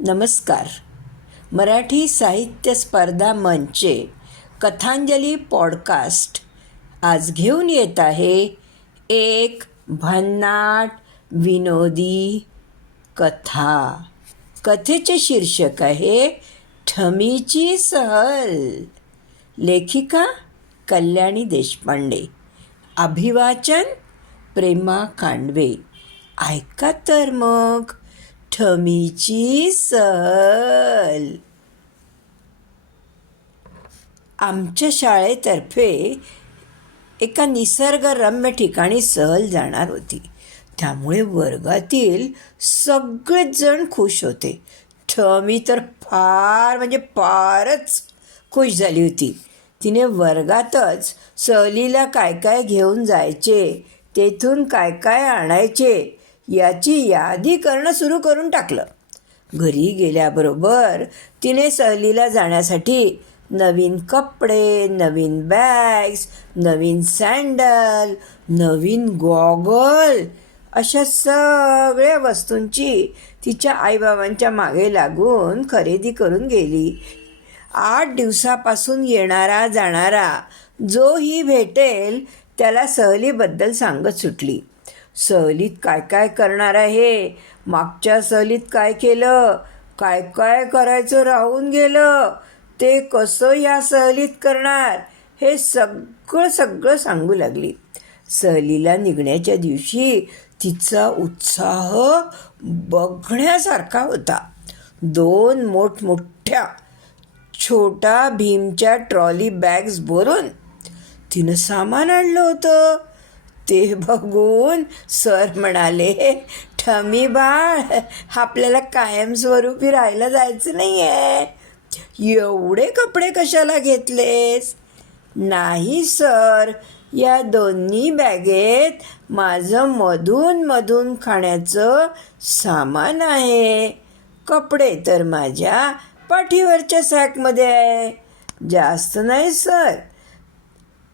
नमस्कार. मराठी साहित्य स्पर्धा मंचचे कथांजली पॉडकास्ट आज घेऊन येत आहे एक भन्नाट विनोदी कथा. कथेचे शीर्षक आहे ठमीची सहल. लेखिका कल्याणी देशपांडे. अभिवाचन प्रेमा कांडवे. ऐका तर मग. ठमीची सहल आमच्या शाळेतर्फे एका निसर्गरम्य ठिकाणी सहल जाणार होती. त्यामुळे वर्गातील सगळेच जण खुश होते. ठमी तर फार म्हणजे फारच खुश झाली होती. तिने वर्गातच सहलीला काय काय घेऊन जायचे तेथून काय काय आणायचे याची यादी करणं सुरू करून टाकलं. घरी गेल्याबरोबर तिने सहलीला जाण्यासाठी नवीन कपडे नवीन बॅग्स नवीन सँडल नवीन गॉगल अशा सगळ्या वस्तूंची तिच्या आईबाबांच्या मागे लागून खरेदी करून गेली. आठ दिवसापासून येणारा जाणारा जोही भेटेल त्याला सहलीबद्दल सांगत सुटली. सहलीत काय काय करणार आहे? मागच्या सहलीत काय केलं? काय काय करायचं राहून गेलं? ते कसं या सहलीत करणार? हे सगळं सगळं सांगू लागली. सहलीला निघण्याच्या दिवशी तिचा उत्साह बघण्यासारखा होता. दोन मोठमोठ्या छोटा भीमच्या ट्रॉली बॅग्स भरून तिनं सामान आणलं होतं. ते बघून सर म्हणाले ठमी बाळ आपल्याला कायमस्वरूपी राहायला जायचं नाही आहे एवढे कपडे कशाला घेतलेस? नाही सर. या दोन्ही बॅगेत माझं मधून मधून खाण्याचं सामान आहे. कपडे तर माझ्या पाठीवरच्या सॅकमध्ये आहे. जास्त नाही सर.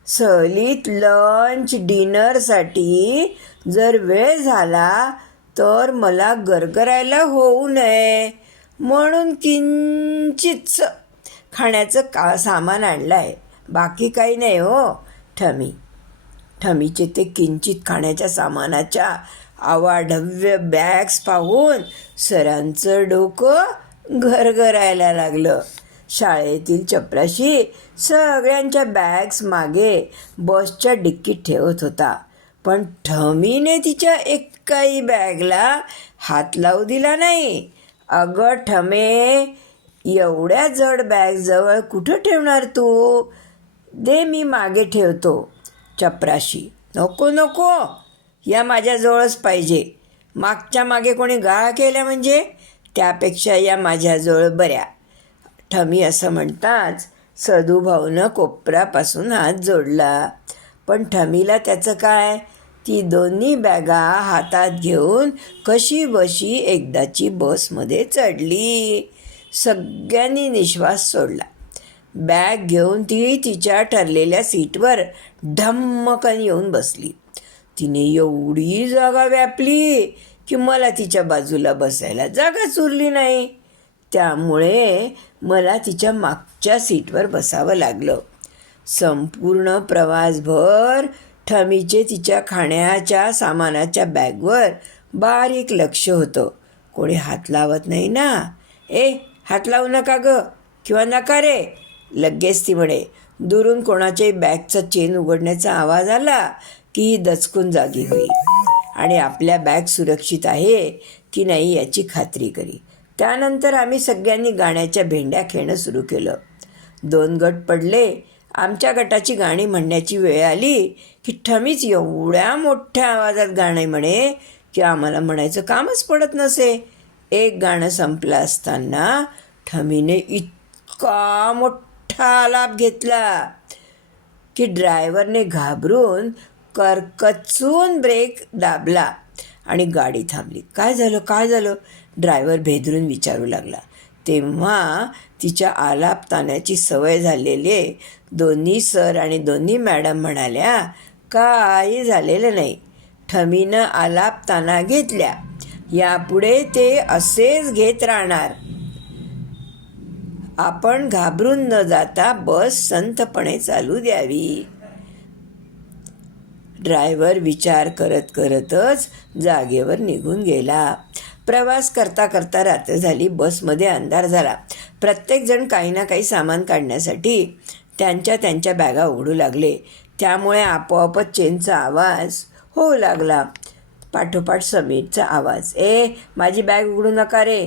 सहलीत लंच डिनरसाठी जर वेळ झाला तर मला गरगरायला होऊ नये. म्हणून किंचितच खाण्याचं का सामान आणलं आहे बाकी काही नाही हो ठमी. ठमीचे ते किंचित खाण्याच्या सामानाच्या आवाढव्य बॅग्स पाहून सरांचं डोकं घरघरायला लागलं. शाळेतील चपराशी सगळ्यांच्या बॅग्स मागे बसच्या डिक्कीत ठेवत होता. पण ठमीने तिच्या एकाही बॅगला हात लावू दिला नाही. अगं ठमे एवढ्या जड बॅगजवळ कुठं ठेवणार तू? दे मी मागे ठेवतो चपराशी. नको नको या माझ्याजवळच पाहिजे. मागच्या मागे कोणी गाळा केल्या म्हणजे? त्यापेक्षा या माझ्याजवळ बऱ्या. ठमी असं म्हणताच सदूभाऊनं कोपरापासून हात जोडला. पण ठमीला त्याचं काय? ती दोन्ही बॅगा हातात घेऊन कशी बशी एकदाची बसमध्ये चढली. सगळ्यांनी निश्वास सोडला. बॅग घेऊन ती तिच्या ठरलेल्या सीटवर ढम्मकन येऊन बसली. तिने एवढी जागा व्यापली की मला तिच्या बाजूला बसायला जागाच उरली नाही. त्यामुळे मला तिच्या मागच्या सीटवर बसावं लागलं. संपूर्ण प्रवासभर ठमीचे तिच्या खाण्याच्या सामानाच्या बॅगवर बारीक लक्ष होतं. कोणी हात लावत नाही ना? ए हात लावू नका ग किंवा नका रे लगेच ती म्हणे. दुरून कोणाच्याही बॅगचा चेन उघडण्याचा आवाज आला की ही दचकून जागी होई. आणि आपल्या बॅग सुरक्षित आहे की नाही याची खात्री करी. त्यानंतर आम्ही सगळ्यांनी गाण्याच्या भेंड्या खेळणं सुरू केलं. दोन गट पडले. आमच्या गटाची गाणी म्हणण्याची वेळ आली की ठमीच एवढ्या मोठ्या आवाजात गाणे म्हणे की आम्हाला म्हणायचं कामच पडत नसे. एक गाणं संपलं असताना ठमीने इतका मोठा आलाप घेतला की ड्रायव्हरने घाबरून करकचून ब्रेक दाबला आणि गाडी थांबली. काय झालं? काय झालं? ड्रायव्हर भेदरून विचारू लागला. तेव्हा तिच्या आलाप ताण्याची सवय झालेले दोन्ही सर आणि दोन्ही मॅडम म्हणाल्या काही झालेलं नाही. ठमीनं आलाप ताना घेतल्या. यापुढे ते असेच घेत राहणार. आपण घाबरून न जाता बस संथपणे चालू द्यावी. ड्रायव्हर विचार करत करतच जागेवर निघून गेला. प्रवास करता करता रात्र झाली बसमध्ये अंधार झाला. प्रत्येकजण काही ना काही सामान काढण्यासाठी त्यांच्या त्यांच्या बॅगा उघडू लागले. त्यामुळे आपोआपच चेनचा आवाज होऊ लागला. पाठोपाठ समीरचा आवाज ए माझी बॅग उघडू नका रे.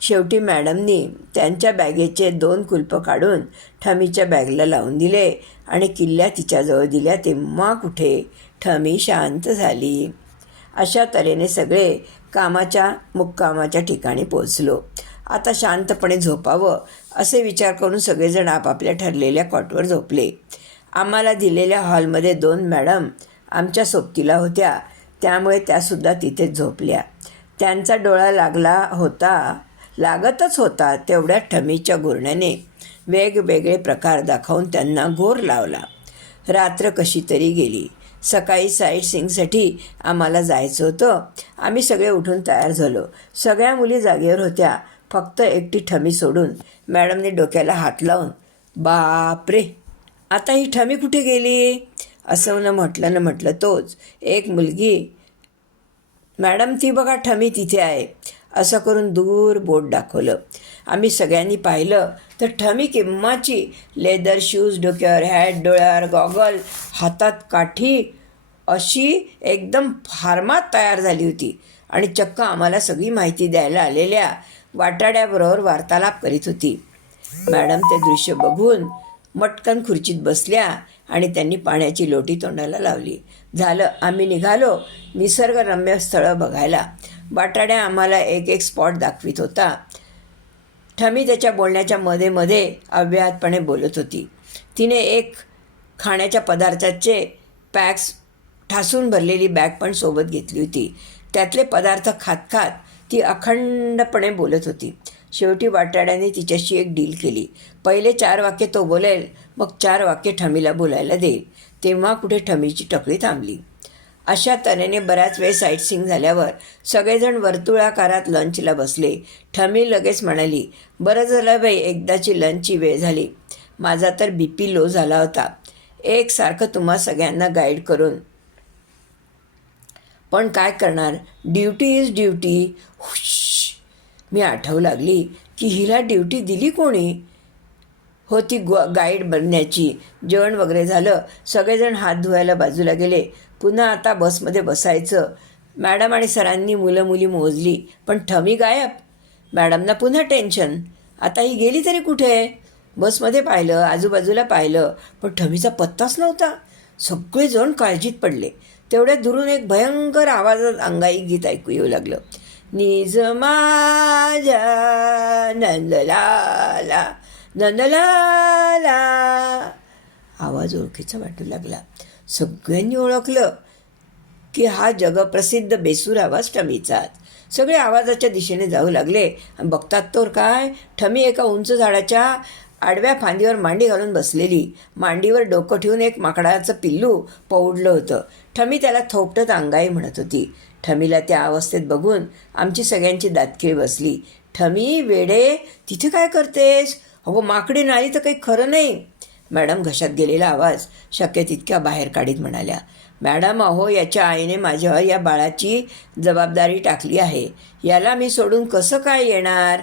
शेवटी मॅडमनी त्यांच्या बॅगेचे दोन कुलपं काढून ठमीच्या बॅगला लावून दिले आणि किल्ल्या तिच्याजवळ दिल्या तेव्हा कुठे ठमी शांत झाली. अशा तऱ्हेने सगळे कामाच्या मुक्कामाच्या ठिकाणी पोचलो आता शांतपणे झोपावं असे विचार करून सगळेजण आपापल्या ठरलेल्या कॉटवर झोपले. आम्हाला दिलेल्या हॉलमध्ये दोन मॅडम आमच्या सोबतीला होत्या त्यामुळे त्यासुद्धा तिथेच झोपल्या. त्यांचा डोळा लागला होता लागतच होता तेवढ्या ठमीच्या गुरण्याने वेगवेगळे प्रकार दाखवून त्यांना घोर लावला. रात्र कशी तरी गेली. सकाळी साईट सिंगसाठी आम्हाला जायचं होतं. आम्ही सगळे उठून तयार झालो. सगळ्या मुली जागेवर होत्या. फक्त एकटी ठमी सोडून मॅडमने डोक्याला हात लावून बापरे! आता ही ठमी कुठे गेली? असं न म्हटलं न म्हटलं तोच एक मुलगी मॅडम ती बघा ठमी तिथे आहे. असं करून दूर बोट दाखवलं. आम्ही सगळ्यांनी पाहिलं. तर ठमी किंमाची लेदर शूज डोक्यावर हॅट डोळ्यावर गॉगल हातात काठी अशी एकदम फार्मात तयार झाली होती. आणि चक्क आम्हाला सगळी माहिती द्यायला आलेल्या वाटाड्याबरोबर वार्तालाप करीत होती. मॅडम ते दृश्य बघून मटकन खुर्चीत बसल्या आणि त्यांनी पाण्याची लोटी तोंडाला लावली. झालं आम्ही निघालो निसर्गरम्य स्थळं बघायला. बाटाड्या आम्हाला एक एक स्पॉट दाखवित होता. ठमी त्याच्या बोलण्याच्या मध्ये मध्ये अव्याहतपणे बोलत होती. तिने एक खाण्याच्या पदार्थाचे पॅक्स ठासून भरलेली बॅग पण सोबत घेतली होती. त्यातले पदार्थ खात खात ती अखंडपणे बोलत होती. शेवटी वाटाड्याने तिच्याशी एक डील केली. पहिले चार वाक्य तो बोलेल मग चार वाक्य ठमीला बोलायला देईल. तेव्हा कुठे ठमीची टकळी थांबली. अशा तऱ्हेने बऱ्याच वेळ साईटसिंग झाल्यावर सगळेजण वर्तुळाकारात लंचला बसले. ठमी लगेच म्हणाली बरं झालं बाई एकदाची लंचची वेळ झाली. माझा तर बी पी लो झाला होता. एकसारखं तुम्हा सगळ्यांना गाईड करून. पण काय करणार? ड्युटी इज ड्युटी हुश मी आठवू लागली की हिला ड्युटी दिली कोणी? होती गो गाईड बनण्याची. जेवण वगैरे झालं. सगळेजण हात धुवायला बाजूला गेले. पुन्हा आता बसमध्ये बसायचं. मॅडम आणि सरांनी मुलं मुली मोजली पण ठमी गायब. मॅडमना पुन्हा टेन्शन. आता ही गेली तरी कुठे? बसमध्ये पाहिलं आजूबाजूला पाहिलं पण ठमीचा पत्ताच नव्हता. सगळेजण काळजीत पडले. तेवढ्या दुरून एक भयंकर आवाजात अंगाई गीत ऐकू येऊ लागलं. निज माझ्या नंदलाला नंदलाला. आवाज ओळखीचा वाटू लागला. सगळ्यांनी ओळखलं की हा जगप्रसिद्ध बेसूर आवाज ठमीचाच सगळे आवाजाच्या दिशेने जाऊ लागले. आणि बघतात तर काय? ठमी एका उंच झाडाच्या आडव्या फांदीवर मांडी घालून बसलेली. मांडीवर डोकं ठेवून एक माकडाचं पिल्लू पौडलं होतं. ठमी त्याला थोपटत अंगाई म्हणत होती. ठमीला त्या अवस्थेत बघून आमची सगळ्यांची दातखिळ बसली. ठमी वेडे तिथे काय करतेस? अगो माकडी नाही तर काही खरं नाही. मॅडम घशात गेलेला आवाज शक्य तितक्या बाहेर काढीत म्हणाल्या मॅडम अहो याच्या आईने माझ्यावर या बाळाची जबाबदारी टाकली आहे. याला मी सोडून कसं काय येणार?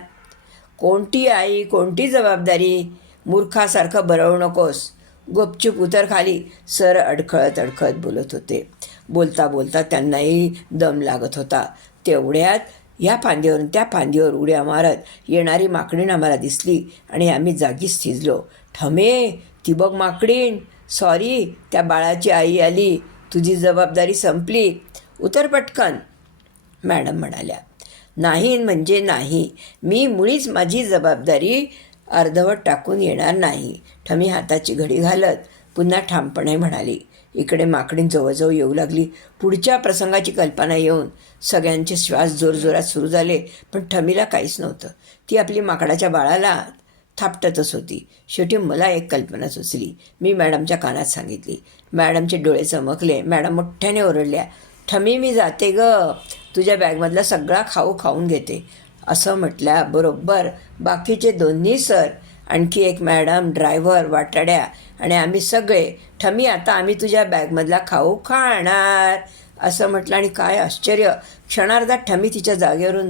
कोणती आई कोणती जबाबदारी? मूर्खासारखं बरवू नकोस. गुपचूप उतर खाली सर अडखळत अडखळत बोलत होते. बोलता बोलता त्यांनाही दम लागत होता. तेवढ्यात या फांदीवरून त्या फांदीवर उड्या मारत येणारी माकडीण आम्हाला दिसली आणि आम्ही जागीच थिजलो ठमे ती बघ माकडीण सॉरी त्या बाळाची आई आली तुझी जबाबदारी संपली. उतर पटकन मॅडम म्हणाल्या. नाही म्हणजे नाही मी मुळीच माझी जबाबदारी अर्धवट टाकून येणार नाही. ठमी हाताची घडी घालत पुन्हा ठामपणे म्हणाली. इकडे माकडीण जवळजवळ येऊ लागली. पुढच्या प्रसंगाची कल्पना येऊन सगळ्यांचे श्वास जोरजोरात सुरू झाले पण ठमीला काहीच नव्हतं. ती आपली माकडाच्या बाळाला थापटतच होती. शेवटी मला एक कल्पना सुचली. मी मॅडमच्या कानात सांगितली. मॅडमचे डोळे चमकले. मॅडम मोठ्याने ओरडल्या. ठमी मी जाते ग. तुझ्या बॅगमधला सगळा खाऊ खाऊन घेते. असं म्हटल्या बरोबर. बाकीचे दोन्ही सर. आणखी एक मॅडम ड्रायव्हर वाटाड्या. आणि आम्ही सगळे. ठमी आता आम्ही तुझ्या बॅगमधला खाऊ खाणार. असं म्हटलं आणि काय आश्चर्य. क्षणार्धात ठमी तिच्या जागेवरून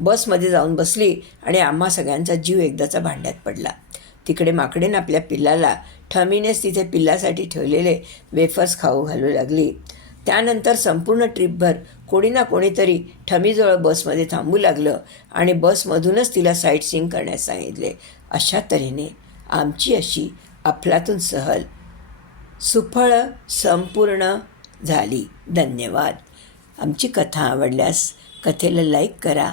बसमध्ये जाऊन बसली आणि आम्हा सगळ्यांचा जीव एकदाचा भांड्यात पडला. तिकडे माकडेन आपल्या पिल्लाला ठमीनेच तिथे पिल्लासाठी ठेवलेले वेफर्स खाऊ घालू लागली. त्यानंतर संपूर्ण ट्रिपभर कोणी ना कोणीतरी ठमीजवळ बसमध्ये थांबू लागलं आणि बसमधूनच तिला साईट सीइंग करण्यास सांगितले. अशा तऱ्हेने आमची अशी अफलातून सहल सुफळ संपूर्ण झाली. धन्यवाद. आमची कथा आवडल्यास कथेला लाईक करा.